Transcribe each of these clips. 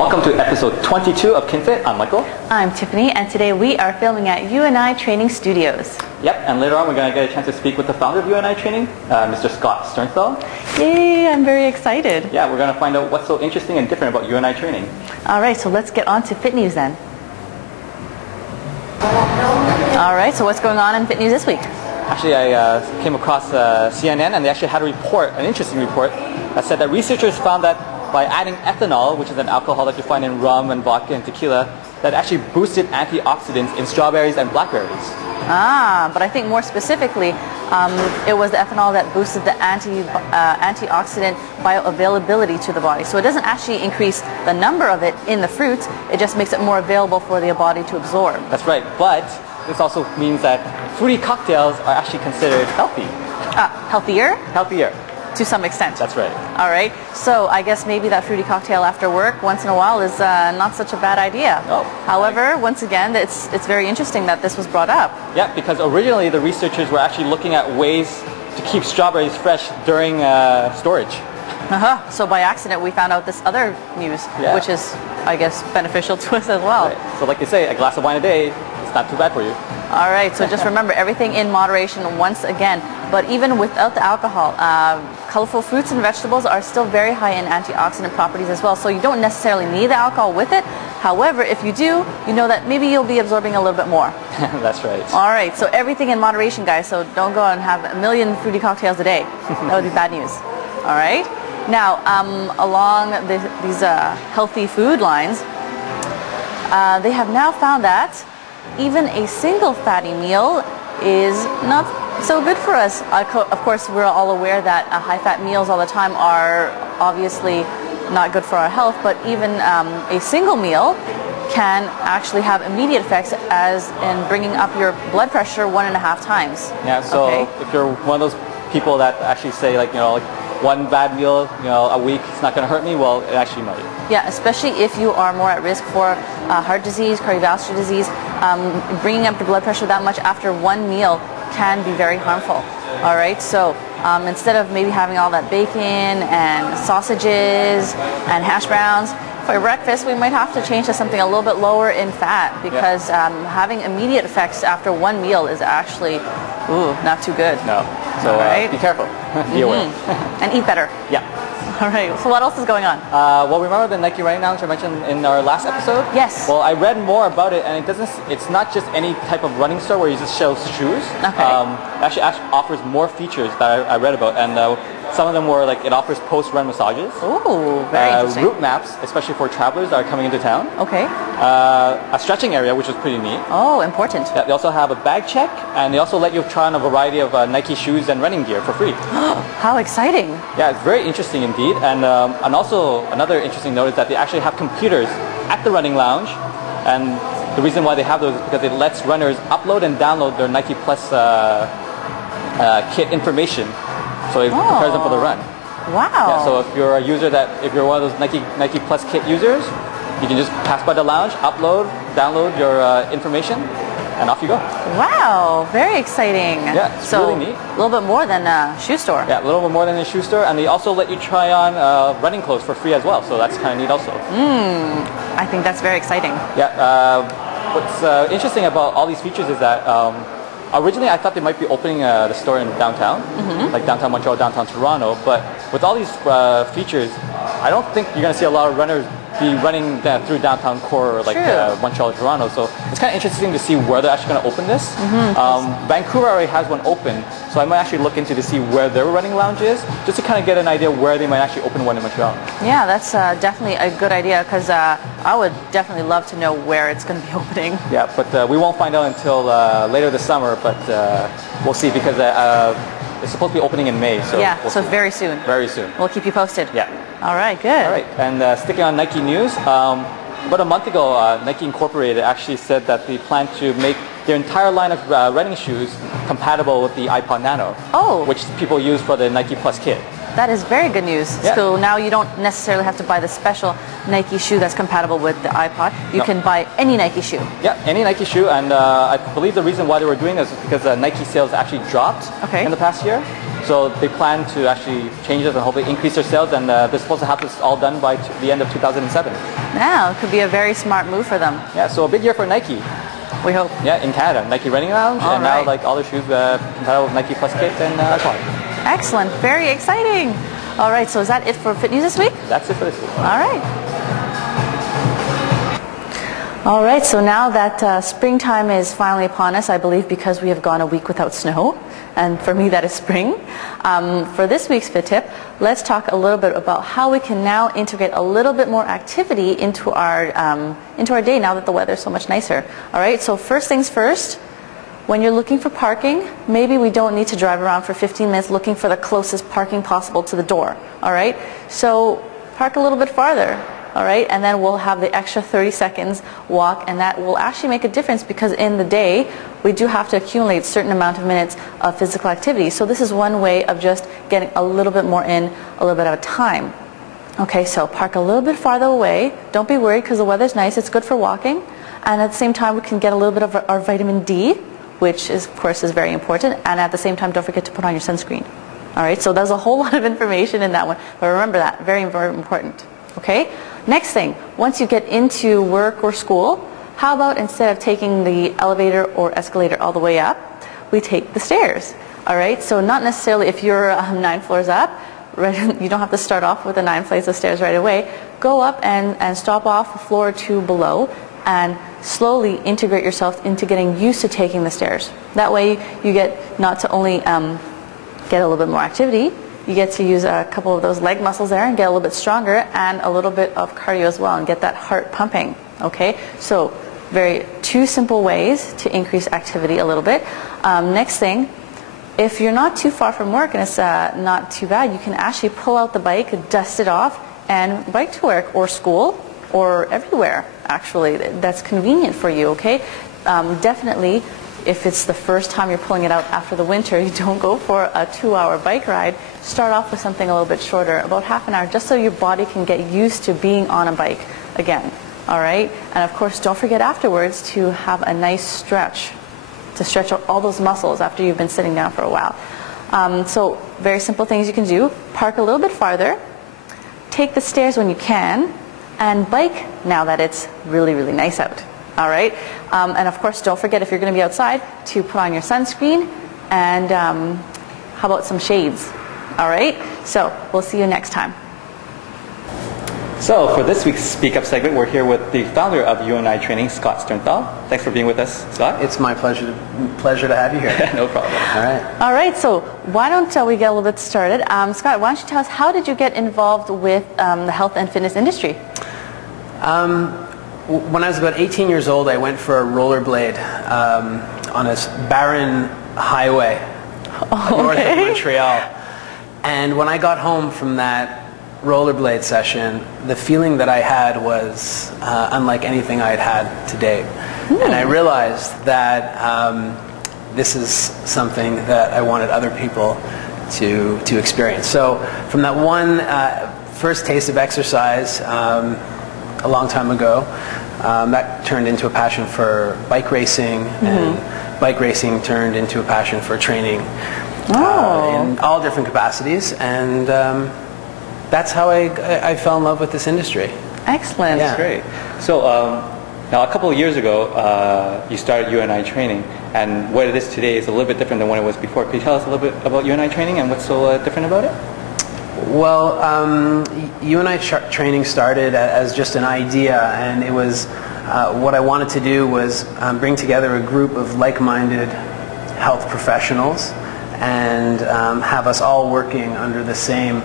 Welcome to episode 22 of KinFit. I'm Michael. I'm Tiffany, and today we are filming at UNI Training Studios. Yep, and later on we're going to get a chance to speak with the founder of UNI Training, Mr. Scott Sternfeld. Yay, I'm very excited. Yeah, we're going to find out what's so interesting and different about UNI Training. All right, so let's get on to Fit News then. All right, so what's going on in Fit News this week? Actually, I came across CNN, and they actually had a report, an interesting report, that said that researchers found that by adding ethanol, which is an alcohol that you find in rum and vodka and tequila, that actually boosted antioxidants in strawberries and blackberries. But I think more specifically, it was the ethanol that boosted the antioxidant bioavailability to the body. So it doesn't actually increase the number of it in the fruit, it just makes it more available for the body to absorb. That's right, but this also means that fruity cocktails are actually considered healthy. Healthier? Healthier. To some extent. That's right. All right. So I guess maybe that fruity cocktail after work once in a while is not such a bad idea. Oh, however, once again, it's very interesting that this was brought up. Yeah, because originally the researchers were actually looking at ways to keep strawberries fresh during storage. So by accident we found out this other news, which is, I guess, beneficial to us as well. Right. So like they say, a glass of wine a day, it's not too bad for you. All right, so just remember, everything in moderation once again. But even without the alcohol, colorful fruits and vegetables are still very high in antioxidant properties as well. So you don't necessarily need the alcohol with it. However, if you do, you know that maybe you'll be absorbing a little bit more. That's right. All right, so everything in moderation, guys. So don't go and have a million fruity cocktails a day. That would be bad news. All right. Now, along these healthy food lines, they have now found that even a single fatty meal is not so good for us. Of course, we're all aware that high-fat meals all the time are obviously not good for our health, but even a single meal can actually have immediate effects, as in bringing up your blood pressure 1.5 times. Yeah, so if you're one of those people that actually say, like, one bad meal, a week, it's not going to hurt me, well, it actually might. Yeah, especially if you are more at risk for heart disease, cardiovascular disease. Bringing up your blood pressure that much after one meal can be very harmful. All right, so instead of maybe having all that bacon and sausages and hash browns for breakfast, we might have to change to something a little bit lower in fat, because having immediate effects after one meal is actually not too good. No. So be careful. Be aware. And eat better. Yeah. All right. So what else is going on? Well, remember the Nike running lounge I mentioned in our last episode? Yes. Well, I read more about it, and it's not just any type of running store where you just show shoes. Okay. It actually offers more features that I read about, and some of them were like it offers post-run massages. Ooh, very interesting. Route maps, especially for travelers that are coming into town. Okay. A stretching area, which is pretty neat. Oh, important. Yeah, they also have a bag check, and they also let you try on a variety of Nike shoes and running gear for free. How exciting. Yeah, it's very interesting indeed. And also another interesting note is that they actually have computers at the running lounge, and the reason why they have those is because it lets runners upload and download their Nike Plus kit information, so it prepares them for the run. Wow. Yeah, so if you're a user if you're one of those Nike Plus kit users, you can just pass by the lounge, upload, download your information, and off you go. Wow, very exciting. Yeah, it's really neat. A little bit more than a shoe store. Yeah, a little bit more than a shoe store, and they also let you try on running clothes for free as well, so that's kind of neat also. I think that's very exciting. Yeah, what's interesting about all these features is that originally I thought they might be opening the store in downtown, like downtown Montreal, downtown Toronto, but with all these features, I don't think you're going to see a lot of runners be running through downtown core like Montreal, Toronto. So it's kind of interesting to see where they're actually going to open this. Vancouver already has one open, so I might actually look into to see where their running lounge is, just to kind of get an idea where they might actually open one in Montreal. Yeah, that's definitely a good idea, because I would definitely love to know where it's going to be opening. Yeah, but we won't find out until later this summer, but we'll see, because it's supposed to be opening in May. So yeah, so very soon. Very soon. We'll keep you posted. Yeah. All right, good. All right, and sticking on Nike news, about a month ago, Nike Incorporated actually said that they plan to make their entire line of running shoes compatible with the iPod Nano, which people use for the Nike Plus kit. That is very good news. Yeah. So now you don't necessarily have to buy the special Nike shoe that's compatible with the iPod. You can buy any Nike shoe. Yeah, any Nike shoe, and I believe the reason why they were doing this is because Nike sales actually dropped in the past year. So they plan to actually change it and hopefully increase their sales, and they're supposed to have this all done by the end of 2007. Now, it could be a very smart move for them. Yeah, so a big year for Nike. We hope. Yeah, in Canada, Nike Running Lounge, and now like all their shoes compatible with Nike Plus Kit and Quad. Excellent, very exciting. All right, so is that it for Fit News this week? That's it for this week. All right. All right, so now that springtime is finally upon us, I believe because we have gone a week without snow, and for me that is spring. For this week's Fit Tip, let's talk a little bit about how we can now integrate a little bit more activity into our day now that the weather is so much nicer. All right, so first things first, when you're looking for parking, maybe we don't need to drive around for 15 minutes looking for the closest parking possible to the door. All right, so park a little bit farther. All right, and then we'll have the extra 30 seconds walk, and that will actually make a difference because in the day we do have to accumulate a certain amount of minutes of physical activity. So this is one way of just getting a little bit more in a little bit at a time. Okay, so park a little bit farther away. Don't be worried because the weather's nice. It's good for walking, and at the same time we can get a little bit of our vitamin D, which is, of course, is very important. And at the same time, don't forget to put on your sunscreen. All right, so there's a whole lot of information in that one, but remember that, very, very important. Okay, next thing, once you get into work or school, how about instead of taking the elevator or escalator all the way up, we take the stairs. All right, so not necessarily if you're 9 floors up, right, you don't have to start off with the 9 flights of stairs right away. Go up and stop off a floor or two below and slowly integrate yourself into getting used to taking the stairs. That way you get not to only get a little bit more activity, you get to use a couple of those leg muscles there and get a little bit stronger and a little bit of cardio as well and get that heart pumping. Okay, so two simple ways to increase activity a little bit. Next thing, if you're not too far from work and it's not too bad, you can actually pull out the bike, dust it off, and bike to work or school or everywhere actually that's convenient for you. Okay, definitely. If it's the first time you're pulling it out after the winter, you don't go for a 2-hour bike ride. Start off with something a little bit shorter, about half an hour, just so your body can get used to being on a bike again. All right? And of course, don't forget afterwards to have a nice stretch, to stretch out all those muscles after you've been sitting down for a while. So very simple things you can do. Park a little bit farther, take the stairs when you can, and bike now that it's really, really nice out. All right, and of course, don't forget if you're going to be outside to put on your sunscreen and how about some shades? All right, so we'll see you next time. So for this week's Speak Up segment, we're here with the founder of UNI Training, Scott Sternthal. Thanks for being with us, Scott. It's my pleasure to have you here. No problem. All right. All right, so why don't we get a little bit started? Scott, why don't you tell us, how did you get involved with the health and fitness industry? When I was about 18 years old, I went for a rollerblade on a barren highway north of Montreal. And when I got home from that rollerblade session, the feeling that I had was unlike anything I had had to date. And I realized that this is something that I wanted other people to experience. So from that one first taste of exercise a long time ago, that turned into a passion for bike racing, and bike racing turned into a passion for training in all different capacities, and that's how I fell in love with this industry. Excellent. Yeah. That's great. So now a couple of years ago, you started UNI Training, and what it is today is a little bit different than what it was before. Can you tell us a little bit about UNI Training and what's so different about it? Well, UNI Training started as just an idea, and it was what I wanted to do was bring together a group of like-minded health professionals and have us all working under the same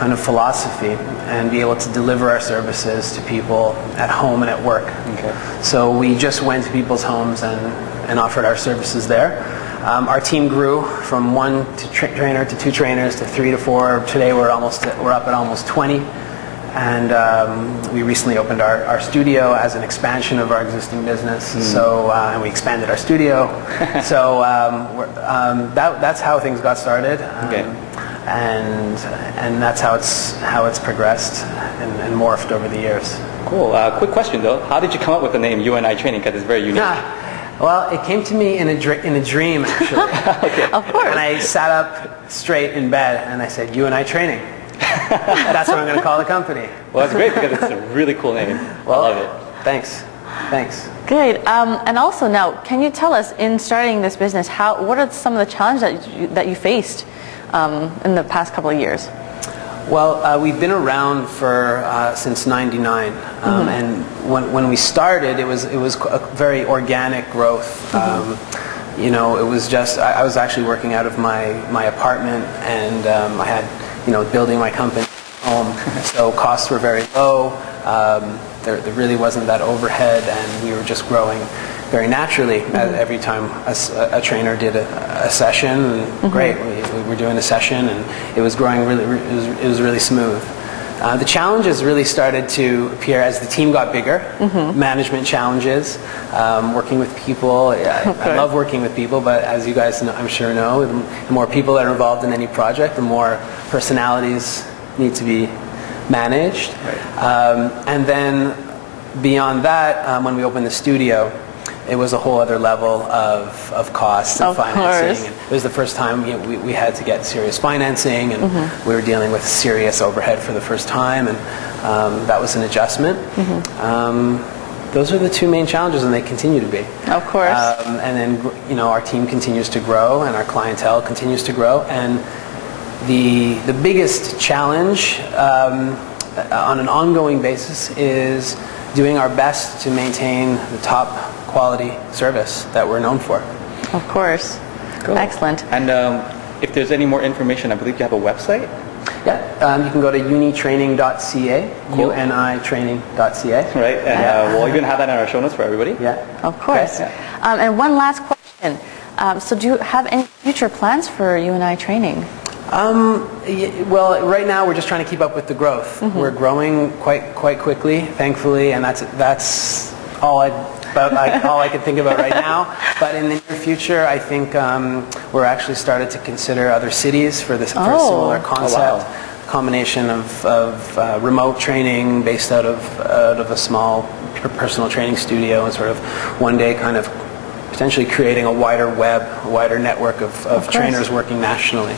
kind of philosophy and be able to deliver our services to people at home and at work. Okay. So we just went to people's homes and offered our services there. Our team grew from 1 trainer to 2 trainers to 3 to 4. Today we're up at almost 20, and we recently opened our studio as an expansion of our existing business. So and we expanded our studio. So that's how things got started. Okay. And that's how it's progressed and morphed over the years. Cool. Quick question though, how did you come up with the name UNI Training? Because it's very unique. Well, it came to me in a dream, actually. Okay. Of course. And I sat up straight in bed and I said, "You and I Training." That's what I'm going to call the company. Well, that's great because it's a really cool name. Well, I love it. Thanks. Thanks. Good. And also now, can you tell us, in starting this business, what are some of the challenges that you faced in the past couple of years? Well, we've been around for since '99, and when we started, it was a very organic growth. You know, it was just I was actually working out of my apartment, and I had building my company at home, so costs were very low. There really wasn't that overhead, and we were just growing very naturally. Every time a trainer did a session, and great, we were doing a session, and it was growing it was really smooth. The challenges really started to appear as the team got bigger. Management challenges, working with people. I love working with people, but as you guys know, I'm sure know, the more people that are involved in any project, the more personalities need to be managed. Right. And then beyond that, when we opened the studio, it was a whole other level of costs and financing. And it was the first time we had to get serious financing, and we were dealing with serious overhead for the first time, and that was an adjustment. Those are the two main challenges, and they continue to be. Of course. And then our team continues to grow, and our clientele continues to grow, and the biggest challenge on an ongoing basis is doing our best to maintain the top quality service that we're known for. Of course. Cool. Excellent. And if there's any more information, I believe you have a website? Yeah, you can go to unitraining.ca, Cool. unitraining.ca. Right, and we'll even have that in our show notes for everybody. Yeah. Of course. Okay. And one last question. So do you have any future plans for You and I Training? Well, right now we're just trying to keep up with the growth. We're growing quite quickly, thankfully, and that's all I can think about right now. But in the near future, I think we're actually started to consider other cities for a similar concept. Oh, wow. Combination of remote training based out of a small personal training studio, and sort of one day kind of potentially creating a wider network of trainers working nationally.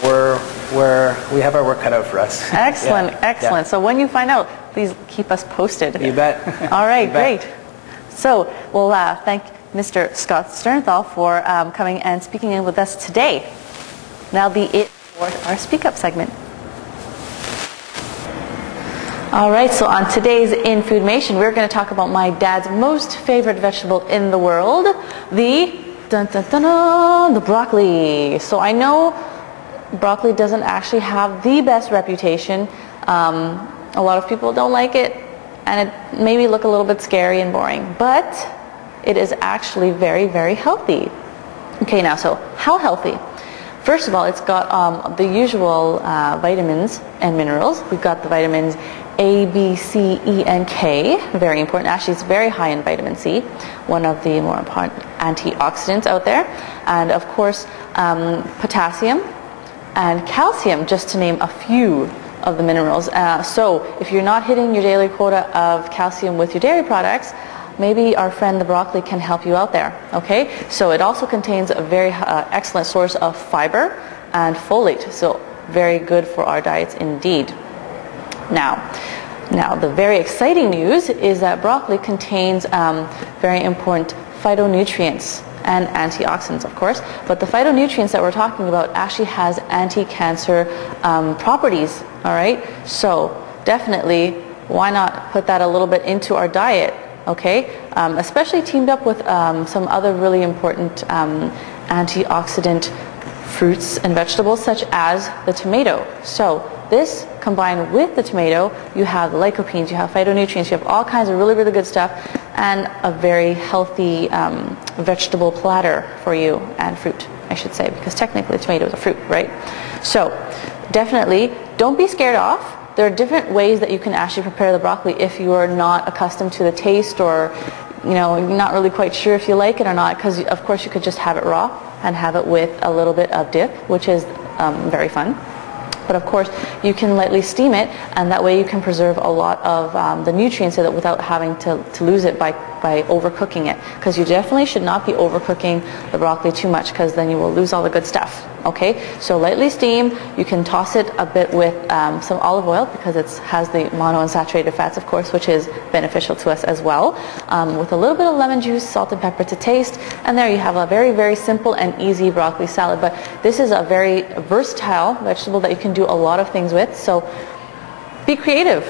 We have our work cut out for us. Excellent, Yeah. excellent. Yeah. So when you find out, please keep us posted. You bet. All right, You bet. great. So we'll thank Mr. Scott Sternthal for coming and speaking in with us today. That'll be it for our Speak Up segment. All right, so on today's In Foodmation, we're going to talk about my dad's most favorite vegetable in the world, the broccoli. So I know broccoli doesn't actually have the best reputation. A lot of people don't like it, and it maybe look a little bit scary and boring, but it is actually very, very healthy. Okay, now, so how healthy? First of all, it's got the usual vitamins and minerals. We've got the vitamins A, B, C, E, and K. Very important. Actually, it's very high in vitamin C, one of the more important antioxidants out there. And of course, potassium and calcium, just to name a few of the minerals. So if you're not hitting your daily quota of calcium with your dairy products, maybe our friend the broccoli can help you out there. Okay, so it also contains a very excellent source of fiber and folate, so very good for our diets indeed. Now the very exciting news is that broccoli contains very important phytonutrients and antioxidants, of course, but the phytonutrients that we're talking about actually has anti-cancer properties. All right, so definitely why not put that a little bit into our diet? Okay, especially teamed up with some other really important antioxidant fruits and vegetables, such as the tomato. So this combined with the tomato, you have lycopenes, you have phytonutrients, you have all kinds of really, really good stuff, and a very healthy vegetable platter for you, and fruit, I should say, because technically the tomato is a fruit, right? So definitely don't be scared off. There are different ways that you can actually prepare the broccoli if you are not accustomed to the taste, or you're not really quite sure if you like it or not, because of course you could just have it raw and have it with a little bit of dip, which is very fun. But of course, you can lightly steam it, and that way you can preserve a lot of the nutrients in it without having to lose it by overcooking it. Because you definitely should not be overcooking the broccoli too much, because then you will lose all the good stuff. Okay, so lightly steam. You can toss it a bit with some olive oil, because it has the monounsaturated fats, of course, which is beneficial to us as well. With a little bit of lemon juice, salt and pepper to taste, and there you have a very, very simple and easy broccoli salad. But this is a very versatile vegetable that you can do a lot of things with, so be creative.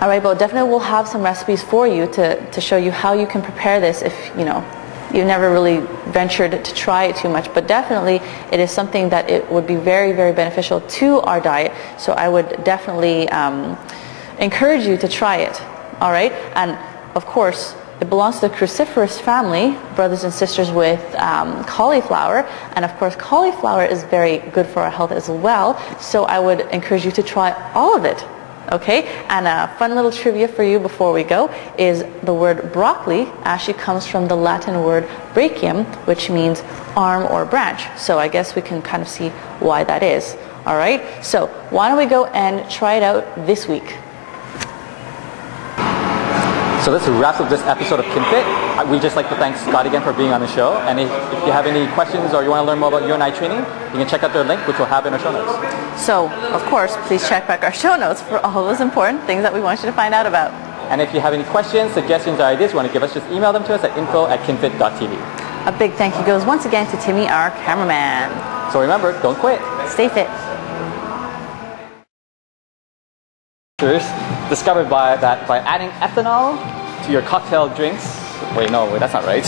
All right, but definitely we'll have some recipes for you to show you how you can prepare this if you've never really ventured to try it too much. But definitely it is something that it would be very, very beneficial to our diet, so I would definitely encourage you to try it. All right, and of course it belongs to the cruciferous family, brothers and sisters with cauliflower, and of course cauliflower is very good for our health as well, so I would encourage you to try all of it. Okay, and a fun little trivia for you before we go is the word broccoli actually comes from the Latin word brachium, which means arm or branch. So I guess we can kind of see why that is. All right, so why don't we go and try it out this week? So this wraps up this episode of KinFit. We'd just like to thank Scott again for being on the show. And if you have any questions or you want to learn more about you and I training, you can check out their link, which we'll have in our show notes. So, of course, please check back our show notes for all those important things that we want you to find out about. And if you have any questions, suggestions, or ideas you want to give us, just email them to us at info@kinfit.tv. A big thank you goes once again to Timmy, our cameraman. So remember, don't quit. Stay fit. Discovered by adding ethanol to your cocktail drinks. Wait, that's not right.